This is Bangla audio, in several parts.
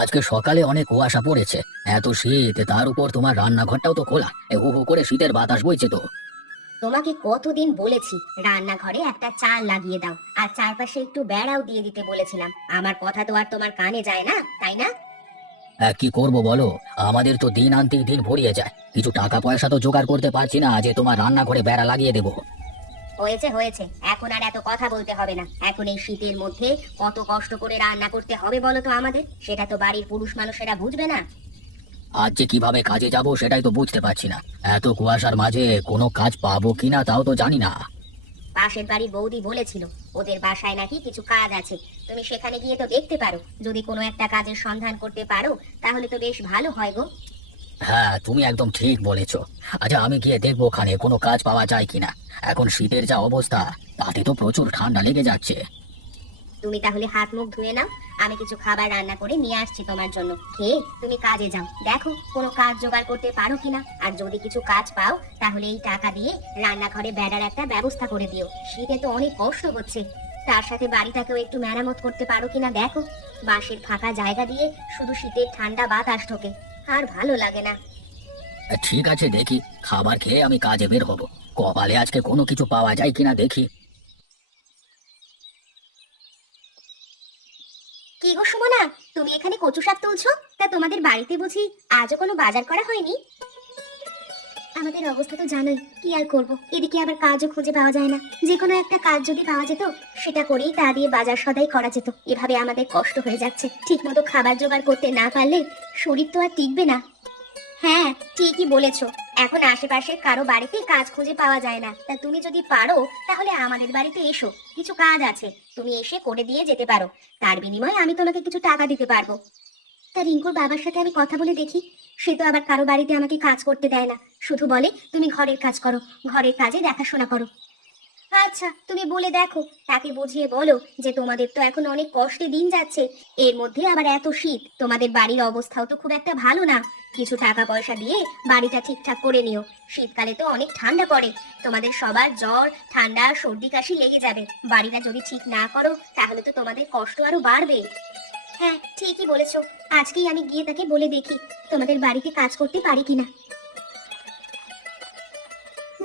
আজকে সকালে অনেক কুয়াশা পড়েছে। এত শীত তার উপর তোমার রান্নাঘরটাও তো খোলা। এ হু হু করে শীতের বাতাস বইছে তো। তোমাকে কতদিন বলেছি রান্নাঘরে একটা চাল লাগিয়ে দাও। আর চারপাশে একটু বেড়াও দিয়ে দিতে বলেছিলাম। আমার কথা তো আর তোমার কানে যায় না তাই না? আহ, কি করব বলো? আমাদের তো দিন আনতেই দিন ভরিয়ে যায়। কিছু টাকা পয়সা তো জোগাড় করতে পারছি না যে তোমার রান্নাঘরে বেড়া লাগিয়ে দেবো। হয়েছে হয়েছে। এখন আর এত কথা বলতে হবে না। এখন এই শীতের মধ্যে কত কষ্ট করে রান্না করতে হবে বলো তো আমাদের? সেটা তো বাড়ির পুরুষ মানুষেরা বুঝবে না। আজ যে কীভাবে কাজে যাব সেটাই তো বুঝতে পারছি না। এত কুয়াশার মাঝে কোনো কাজ পাবো কিনা তাও তো জানি না। পাশের বাড়ির বৌদি বলেছিল ওদের বাসায় নাকি কিছু কাজ আছে। তুমি সেখানে গিয়ে তো দেখতে পারো। যদি কোনো একটা কাজের সন্ধান করতে পারো তাহলে তো বেশ ভালো হয় গো। হ্যাঁ তুমি একদম ঠিক বলেছ। আচ্ছা আমি গিয়ে দেখব ওখানে কোনো কাজ পাওয়া যায় কিনা। এখন শীতের যা অবস্থা, তাতে তো প্রচুর ঠান্ডা লেগে যাচ্ছে। তুমি তাহলে হাত মুখ ধুয়ে নাও, আমি কিছু খাবার রান্না করে নিয়ে আসছি তোমার জন্য। খেয়ে তুমি কাজে যাও। দেখো, কোনো কাজ জোগাড় করতে পারো কিনা। আর যদি কিছু কাজ পাও, তাহলে এই টাকা দিয়ে রান্নাঘরে বেড়ার একটা ব্যবস্থা করে দিও। শীতে তো অনেক কষ্ট হচ্ছে। তার সাথে বাড়িটাকেও একটু মেরামত করতে পারো কিনা দেখো। বাঁশের ফাঁকা জায়গা দিয়ে শুধু শীতের ঠান্ডা বাতাস ঢোকে। আর ভালো লাগে না। ঠিক আছে দেখি। খাবার খেয়ে আমি কাজে বের হব। কপালে আজকে কোনো কিছু পাওয়া যায় কিনা দেখি। কি গো সুমনা তুমি এখানে কচু শাক তুলছো? তা তোমাদের বাড়িতে বুঝি আজও কোনো বাজার করা হয়নি? আমাদের অবস্থা তো জানোই, কি আর করব? এদিকে আবার কাজও খুঁজে পাওয়া যায় না। যে কোনো একটা কাজ যদি পাওয়া যেত, সেটা করেই তা দিয়ে বাজার সদাই করা যেত। এভাবে আমাদের কষ্ট হয়ে যাচ্ছে। ঠিকমতো খাবার জোগাড় করতে না পারলে শরীর তো আর টিকবে না। হ্যাঁ ঠিকই বলেছ। এখন আশেপাশের কারও বাড়িতে কাজ খুঁজে পাওয়া যায় না। তা তুমি যদি পারো, তাহলে আমাদের বাড়িতে এসো। কিছু কাজ আছে। তুমি এসে করে দিয়ে যেতে পারো। তার বিনিময়ে আমি তোমাকে কিছু টাকা দিতে পারব। তা রিঙ্কুর বাবার সাথে আমি কথা বলে দেখি। সে তো আবার কারও বাড়িতে আমাকে কাজ করতে দেয় না। শুধু বলে, তুমি ঘরের কাজ করো, ঘরের কাজে দেখাশোনা করো। আচ্ছা তুমি বলে দেখো। তাকে বুঝিয়ে বলো যে তোমাদের তো এখন অনেক কষ্টে দিন যাচ্ছে। এর মধ্যে আবার এত শীত, তোমাদের বাড়ির অবস্থাও তো খুব একটা ভালো না। কিছু টাকা পয়সা দিয়ে বাড়িটা ঠিকঠাক করে নিও। শীতকালে তো অনেক ঠান্ডা পড়ে। তোমাদের সবার জ্বর, ঠান্ডা, সর্দি, কাশি লেগে যাবে। বাড়িটা যদি ঠিক না করো, তাহলে তো তোমাদের কষ্ট আরও বাড়বে। হ্যাঁ ঠিকই বলেছ। আজকেই আমি গিয়ে তাকে বলে দেখি তোমাদের বাড়িতে কাজ করতে পারি কিনা।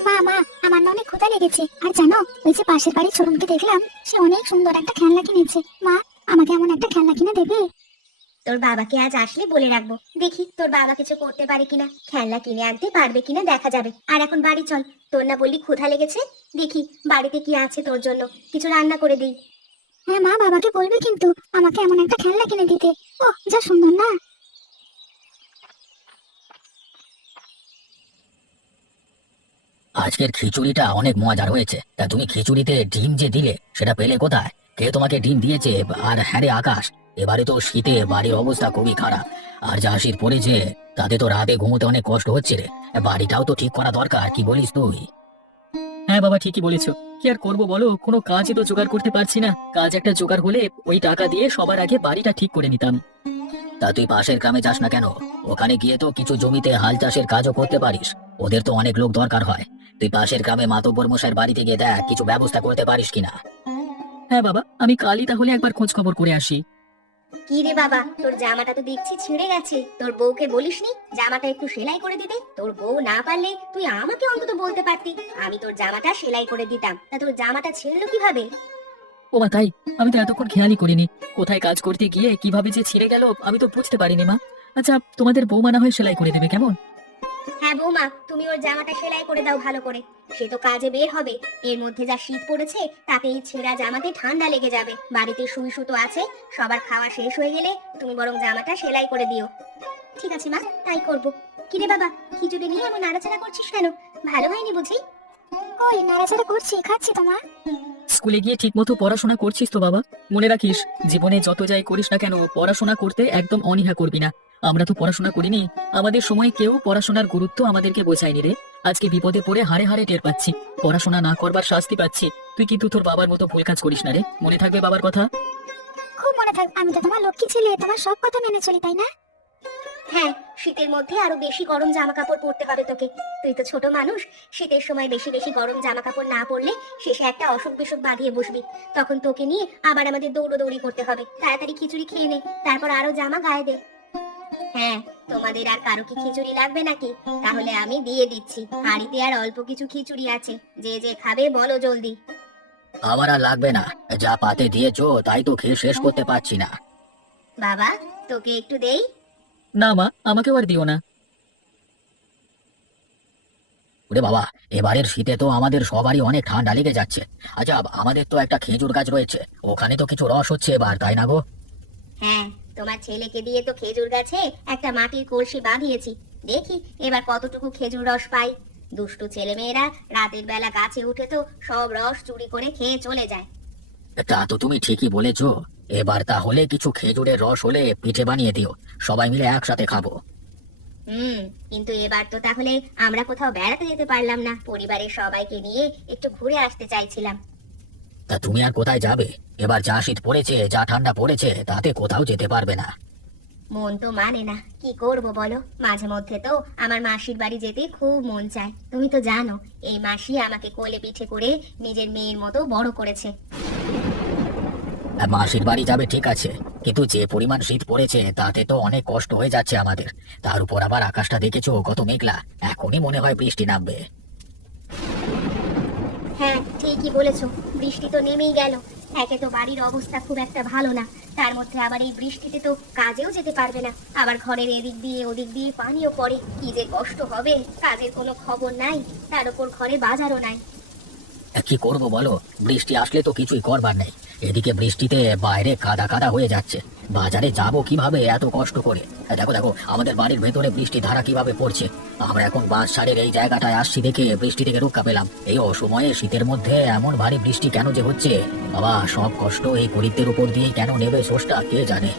মা মা আমার না অনেক ক্ষুধা লেগেছে। আর জানো ওই যে পাশের বাড়ির ছোটনকে দেখলাম সে অনেক সুন্দর একটা খেলনা কিনেছে। মা আমাকে এমন একটা খেলনা কিনে দেবে? তোর বাবাকে আজ আসলে বলে রাখব। দেখি তোর বাবা কিছু করতে পারে কিনা খেলনা কিনে আনতে পারবে কিনা দেখা যাবে। আর এখন বাড়ি চল তোর না বললি ক্ষুধা লেগেছে? দেখি বাড়িতে কি আছে তোর জন্য? কিছু রান্না করে দিই। হ্যাঁ মা বাবাকে বলবে কিন্তু আমাকে এমন একটা খেলনা কিনে দিতে। ও যা সুন্দর না। আজকের খিচুড়িটা অনেক মজার হয়েছে। তা তুমি খিচুড়িতে ডিম যে দিলে, সেটা পেলে কোথায়? কে তোমাকে ডিম দিয়েছে? আর হ্যাঁ আকাশ, এবারে তো শীতে বাড়ির অবস্থা খুবই খারাপ। আর যা শীত পড়েছে, তাতে তো রাতে ঘুমোতে অনেক কষ্ট হচ্ছে রে। বাড়িটাও তো ঠিক করা দরকার, কি বলিস তুই? হ্যাঁ বাবা, ঠিকই বলেছ। কি আর করব বলো? কোনো কাজই তো জোগাড় করতে পারছি না। কাজ একটা জোগাড় হলে ওই টাকা দিয়ে সবার আগে বাড়িটা ঠিক করে নিতাম। তা তুই পাশের গ্রামে যাস না কেন? ওখানে গিয়ে তো কিছু জমিতে হাল চাষের কাজও করতে পারিস। ওদের তো অনেক লোক দরকার হয়। তুই পাশের গ্রামে মাতব্বর মশাইয়ের বাড়িতে গিয়ে দেখ, কিছু ব্যবস্থা করতে পারিস কিনা। হ্যাঁ বাবা, আমি কালই তাহলে একবার খোঁজ খবর করে আসি। কি রে বাবা, তোর জামাটা তো দেখছি ছিঁড়ে গেছে। তোর বউকে বলিসনি, জামাটা একটু সেলাই করে দিতে? তোর বউ না পারলে তুই আমাকে অন্তত বলতে পারতি। আমি তোর জামাটা সেলাই করে দিতাম। তা তোর জামাটা ছিঁড়লো কীভাবে? ও মা, তাই? আমি তো এতক্ষণ খেয়ালই করিনি। কোথায় কাজ করতে গিয়ে কীভাবে যে ছিঁড়ে গেল, আমি তো বুঝতে পারিনি মা। আচ্ছা তোমাদের বউ মানা হয় সেলাই করে দেবে, কেমন? হ্যাঁ বৌমা তুমি ওর জামাটা সেলাই করে দাও ভালো করে। সে তো কাজে বের হবে। এর মধ্যে যা শীত পড়েছে তাতে এই ছেঁড়া জামাতে ঠান্ডা লেগে যাবে। বাড়িতে সুই সুতো আছে সবার খাওয়া শেষ হয়ে গেলে তুমি বরং জামাটা সেলাই করে দিও। ঠিক আছে মা তাই করব। কিরে বাবা খিচুড়ি নিয়ে এমন নাড়াচাড়া করছিস কেন? ভালো হয়নি বুঝি? ওই নাড়াচাড়া করছি খাচ্ছি তো মা। স্কুলে গিয়ে ঠিকমতো পড়াশোনা করছিস তো বাবা? মনে রাখিস জীবনে যত যাই করিস না কেন পড়াশোনা করতে একদম অনীহা করবি না। আমরা তো পড়াশোনা করিনি আমাদের সময় কেউ পড়াশোনার গুরুত্ব আমাদেরকে বোঝায়নি রে। আজকে বিপদে পড়ে হারে হারে টের পাচ্ছি। পড়াশোনা না করবার শাস্তি পাচ্ছি। তুই কিন্তু তোর বাবার মতো ভুল কাজ করিস না রে। মনে থাকবে বাবার কথা? খুব মনে থাক আমি তো তোমার লক্ষ্মী ছেলে তোমার সব কথা মেনে চলি তাই না? হ্যাঁ শীতের মধ্যে আরও বেশি গরম জামা কাপড় পরতে হবে তোকে। তুই তো ছোট মানুষ শীতের সময় বেশি বেশি গরম জামা কাপড় না পরলে শেষে একটা অসুখ বিসুখ বাঁধিয়ে বসবি। তখন তোকে নিয়ে আবার আমাদের দৌড়োদৌড়ি করতে হবে। তাড়াতাড়ি খিচুড়ি খেয়ে নে তারপর আরও জামা গায়ে দে। হ্যাঁ তোমাদের আর কারও কি খিচুড়ি লাগবে নাকি? তাহলে আমি দিয়ে দিচ্ছি। হাড়িতে আর অল্প কিছু খিচুড়ি আছে। যে যে খাবে বলো জলদি। আমার আর লাগবে না। যা পাতে দিয়েছ তাই তো খেয়ে শেষ করতে পারছি না। বাবা তোকে একটু দেই? না মা আমাকেও আর দিও না। ওরে বাবা এবারের শীতে তো আমাদের সবারই অনেক ঠান্ডা লেগে যাচ্ছে। আচ্ছা আমাদের তো একটা খেজুর গাছ রয়েছে। ওখানে তো কিছু রস হচ্ছে এবার তাই না গো? হ্যাঁ তোমার ছেলেকে দিয়ে তো খেজুর গাছে একটা মাটির কলসি বাঁধিয়েছি। দেখি এবার কতটুকু খেজুর রস পাই। দুষ্টু ছেলেমেয়েরা রাতের বেলা গাছে উঠে তো সব রস চুরি করে খেয়ে চলে যায়। তা তো তুমি ঠিকই বলেছ। এবার তাহলে কিছু খেজুরের রস হলে পিঠে বানিয়ে দিও। সবাই মিলে একসাথে খাব। হুম কিন্তু এবার তো তাহলে আমরা কোথাও বেড়াতে যেতে পারলাম না। পরিবারের সবাইকে নিয়ে একটু ঘুরে আসতে চাইছিলাম। তা তুমি আর কোথায় যাবে? এবার যা শীত পড়েছে যা ঠান্ডা পড়েছে তাতে কোথাও যেতে পারবে না। মন তো মানে না। কি করব বলো? মাঝে মধ্যে তো আমার মাসির বাড়ি যেতে খুব মন চায়। তুমি তো জানো এই মাসি আমাকে কোলে পিঠে করে নিজের মেয়ের মতো বড় করেছে। মাসির বাড়ি যাবে ঠিক আছে কিন্তু যে পরিমাণ শীত পড়েছে তাতে তো অনেক কষ্ট হয়ে যাচ্ছে আমাদের। তার উপর আবার আকাশটা দেখেছ কত মেঘলা। এখনই মনে হয় বৃষ্টি নামবে। হ্যাঁ ঠিকই বলেছ। বৃষ্টি তো নেমেই গেল। একে তো বাড়ির অবস্থা খুব একটা ভালো না। তার মধ্যে আবার এই বৃষ্টিতে তো কাজেও যেতে পারবে না। আবার ঘরের এদিক দিয়ে ওদিক দিয়ে পানিও পড়ে। কি যে কষ্ট হবে, কাজের কোনো খবর নাই। তার উপর ঘরে বাজারও নাই। কি করব বলো? বৃষ্টি আসলে তো কিছুই করবার নেই। এদিকে বৃষ্টিতে বাইরে কাদা কাদা হয়ে যাচ্ছে। বাজারে যাব কীভাবে এত কষ্ট করে? দেখো দেখো, আমাদের বাড়ির ভেতরে বৃষ্টি ধারা কীভাবে পড়ছে। আমরা এখন বাস ছাড়ের এই জায়গাটায় আসছি দেখে বৃষ্টি থেকে রক্ষা পেলাম। এই অসময়ে শীতের মধ্যে এমন ভারী বৃষ্টি কেন যে হচ্ছে? বাবা, সব কষ্ট এই গরিবদের উপর দিয়ে কেন নেবে সোসটা কে জানে?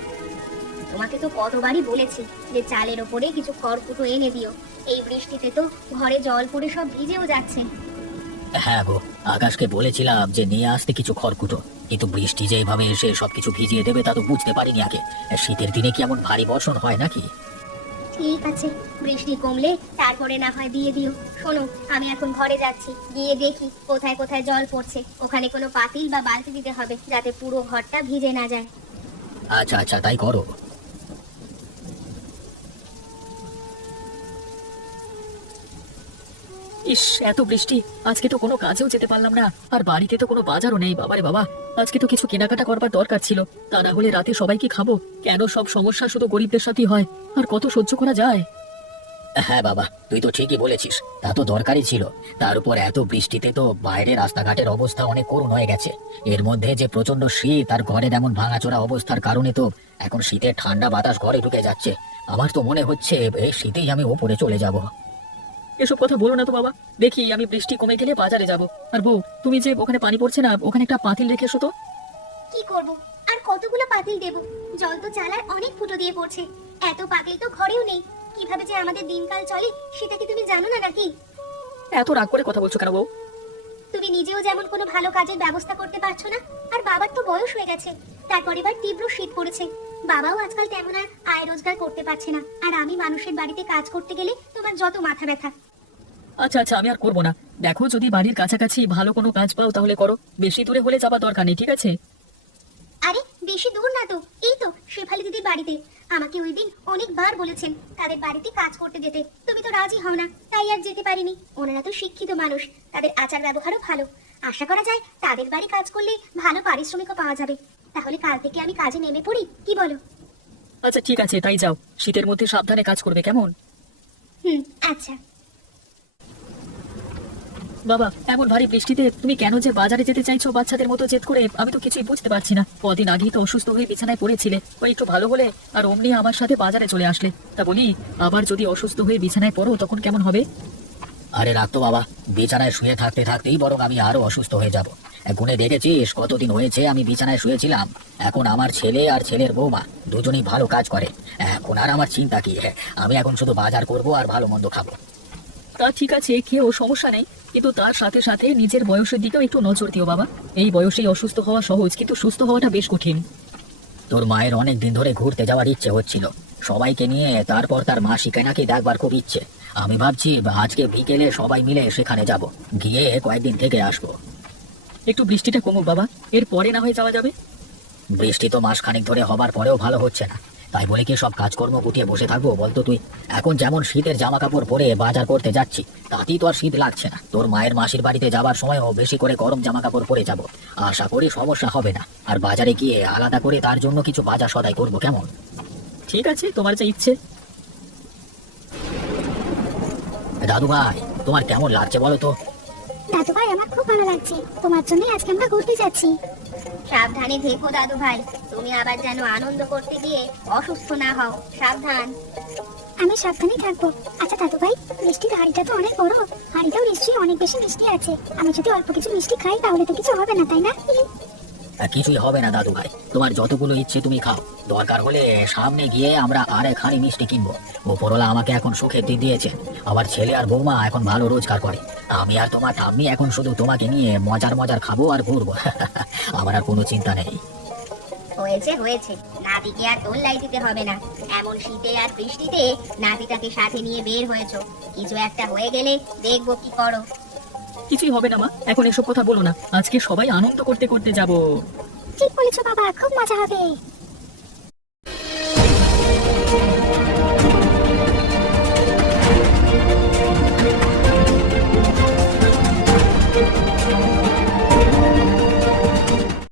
তোমাকে তো কতবারই বলেছি যে চালের ওপরে কিছু খড়কুটো এনে দিও। এই বৃষ্টিতে তো ঘরে জল পড়ে সব ভিজেও যাচ্ছে। হ্যাঁ গো আকাশকে বলেছিলাম যে নিয়ে আসতে কিছু খড়কুটো। কিন্তু বৃষ্টি যেভাবে এসে সবকিছু ভিজিয়ে দেবে তা তো বুঝতে পারিনি আগে। শীতের দিনে কি এমন ভারী বর্ষণ হয় নাকি? ঠিক আছে বৃষ্টি কমলে তারপরে না হয় দিয়ে দিও। শোনো আমি এখন ঘরে যাচ্ছি গিয়ে দেখি কোথায় কোথায় জল পড়ছে। ওখানে কোনো পাতিল বা বালতি দিতে হবে যাতে পুরো ঘরটা ভিজে না যায়। আচ্ছা আচ্ছা তাই করো। ইস, এত বৃষ্টি। আজকে তো কোনো কাজেও যেতে পারলাম না। আর বাড়িতে তো কোনো বাজারও নেই, বাবারে বাবা। আজকে তো কিছু কেনাকাটা করবার দরকার ছিল। তা না হলে রাতে সবাই কি খাব। কেন সব সমস্যা শুধু গরিবদের সাথেই হয়? আর কত সহ্য করা যায়? হ্যাঁ বাবা, তুই তো ঠিকই বলেছিস। তা তো দরকারই ছিল। তার উপর এত বৃষ্টিতে তো বাইরে রাস্তাঘাটের অবস্থা অনেক করুণ হয়ে গেছে। এর মধ্যে যে প্রচণ্ড শীত আর ঘরের এমন ভাঙাচোরা অবস্থার কারণে তো এখন শীতের ঠান্ডা বাতাস ঘরে ঢুকে যাচ্ছে। আমার তো মনে হচ্ছে এই শীতেই আমি ওপরে চলে যাব। এসব কথা বলো না তো বাবা। দেখি আমি বৃষ্টি কমে গেলে বাজারে যাব। আর বউ তুমি যে ওখানে পানি পড়ছে না ওখানে একটা পাতিল রেখে এসো তো। কি করব? আর কতগুলো পাতিল দেব? জল তো চালার অনেক ফুটো দিয়ে পড়ছে। এত পাতিল তো ঘরেও নেই। কীভাবে যে আমাদের দিনকাল চলে সেটা কি তুমি জানো না নাকি? এত রাগ করে কথা বলছো কেন বউ? তুমি নিজেও যেমন কোনো ভালো কাজের ব্যবস্থা করতে পারছ না আর বাবার তো বয়স হয়ে গেছে। তারপর এবার তীব্র শীত পড়েছে। বাবাও আজকাল তেমন আর আয় রোজগার করতে পারছে না। আর আমি মানুষের বাড়িতে কাজ করতে গেলে তোমার যত মাথা ব্যথা। আচ্ছা আচ্ছা আমি আর করব না। দেখো যদি বাড়ির কাছাকাছি ভালো কোনো কাজ পাও তাহলে করো। বেশি দূরে হলে যাবার দরকার নেই ঠিক আছে? আরে বেশি দূর না তো। এই তো শেফালি দিদির বাড়িতে। আমাকে ওই দিন অনেকবার বলেছেন তাদের বাড়িতে কাজ করতে যেতে। তুমি তো রাজি হও না তাই আর যেতে পারিনি। ওনারা তো শিক্ষিত মানুষ তাদের আচার ব্যবহারও ভালো। আশা করা যায় তাদের বাড়ি কাজ করলে ভালো পারিশ্রমিকও পাওয়া যাবে। তাহলে কাল থেকে আমি কাজে নেমে পড়ি কি বলো? আচ্ছা ঠিক আছে তাই যাও। শীতের মধ্যে সাবধানে কাজ করবে কেমন? হুম আচ্ছা। বাবা, এমন ভারী বৃষ্টিতে তুমি কেন যে বাজারে যেতে চাইছো, বাচ্চাদের মতো জেদ করে, আমি তো কিছুই বুঝতে পারছি না। কদিন আগেই তো অসুস্থ হয়ে বিছানায় পড়েছিলে। ওই একটু ভালো হলে, আর অমনি আমার সাথে বাজারে চলে আসলে। তা বলি, আবার যদি অসুস্থ হয়ে বিছানায় পড়ো, তখন কেমন হবে? আরে রাখতো বাবা, বিছানায় শুয়ে থাকতে থাকতেই বরং আমি আরও অসুস্থ হয়ে যাব। গুনে দেখেছিস কতদিন হয়েছে আমি বিছানায় শুয়েছিলাম? এখন আমার ছেলে আর ছেলের বৌমা, দুজনেই ভালো কাজ করে। এখন আর আমার চিন্তা কি আমি এখন শুধু বাজার করব আর ভালো মন্দ খাব। তা ঠিক আছে খেয়েও সমস্যা নেই। কিন্তু তার সাথে সাথে নিজের বয়সের দিকেও একটু নজর দিও বাবা। এই বয়সেই অসুস্থ হওয়া সহজ কিন্তু সুস্থ হওয়াটা বেশ কঠিন। তোর মায়ের অনেক দিন ধরে ঘুরতে যাওয়ার ইচ্ছে হচ্ছিল। সবাইকে নিয়ে তারপর তার মাসিকে নাকি দেখবার খুব ইচ্ছে। আমি ভাবছি আজকে বিকেলে সবাই মিলে সেখানে যাব। গিয়ে কয়েকদিন থেকে আসব। একটু বৃষ্টিটা কমুক বাবা এর পরে না হয়ে যাওয়া যাবে? বৃষ্টি তো মাসখানেক ধরে হবার পরেও ভালো হচ্ছে না। তাই বলে কি সব কাজকর্ম গুটিয়ে বসে থাকব বলতো তুই? এখন যেমন শীতের জামা কাপড় পরে বাজার করতে যাচ্ছি, তাতেই তো আর শীত লাগছে না। তোর মায়ের মাসির বাড়িতে যাবার সময়ও বেশি করে গরম জামা কাপড় পরে যাব। আশা করি সমস্যা হবে না। আর বাজারে গিয়ে আলাদা করে তার জন্য কিছু বাজার সদাই করব কেমন? ঠিক আছে, তোমার যা ইচ্ছে। দাদু ভাই তোমার কেমন লাগছে বলো তো? দাদু ভাই আমার খুব ভালো লাগছে। তোমার জন্য আজকে আমরা ঘুরতে যাচ্ছি। সাবধানে থেকো দাদু ভাই তুমি আবার যেন আনন্দ করতে গিয়ে অসুস্থ না হও। সাবধান। আমি সাবধানে থাকব। আচ্ছা দাদু ভাই মিষ্টির হাঁড়িটা তো অনেক বড়। হাঁড়িটাও নিশ্চয়ই অনেক বেশি মিষ্টি আছে। আমি যদি অল্প কিছু মিষ্টি খাই তাহলে তো কিছু হবে না তাই না? আর কিছুই হবে না দাদু ভাই। তোমার যতগুলো ইচ্ছে তুমি খাও। দরকার হলে সামনে গিয়ে আমরা আরেক হাঁড়ি মিষ্টি কিনবো। ওপরওয়ালা আমাকে এখন সুখের দিন দিয়েছে। আবার ছেলে আর বৌমা এখন ভালো রোজগার করে। আমি আর তোমার ঠাম্মি এখন শুধু তোমাকে নিয়ে মজার মজার খাব আর ঘুরবো। আমার আর কোনো চিন্তা নেই। হয়েছে হয়েছে। নাতিকে আর তোল্লাই দিতে হবে না। এমন শীতে আর বৃষ্টিতে নাতিটাকে সাথে নিয়ে বের হয়েছো। কিছু একটা হয়ে গেলে দেখব কি করো। কিছুই হবে না মা। এখন এসব কথা বলো না। আজকে সবাই আনন্দ করতে করতে যাব। ঠিক বলেছ বাবা খুব মজা হবে।